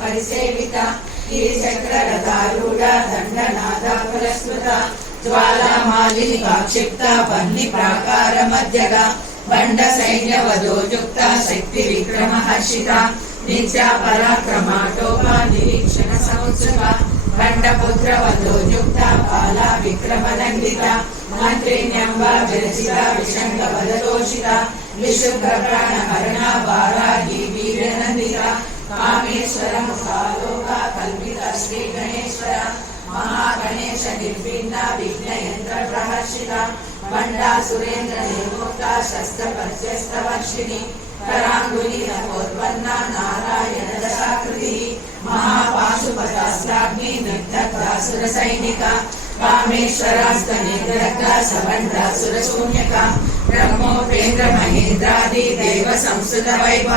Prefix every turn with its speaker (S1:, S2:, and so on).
S1: పరిసేవిత ఈ చక్రరథారూఢ దండనాద జ్వాలామాలిని కాక్షిప్త ప్రాకార మధ్యగా బండ సైన్యవధోయుక్త శక్తి విక్రమ హర్షిత నిత్య పరాక్రమాటోప నిరీక్షణ సముత్సుక బండపుత్ర వధోయుక్త विक्रमनन्दिता मान्त्रिण्यं वा विरचिता विषङ्गपदतोषिता विशुभ्रप्राणहरणा वाराही वीरनन्दिता कामेश्वरमुखालोका कल्पिता श्रीगणेश्वरा महागणेश निर्विन्ना विघ्नयन्त्रप्रहर्षिता मण्डा सुरेन्द्रनिर्मुक्ता शस्त्रप्रत्यस्तवर्षिणी कराङ्गुलीनपोर्पन्ना नारायण, दशाकृतिः महापाशुपदास्त्राग्निर्दग्धसुरसैनिका ప్రహర్షిత బండా సురేంద్ర బ్రహ్మోపేంద్ర మహేంద్రాది దేవ సంస్కృత వైభవ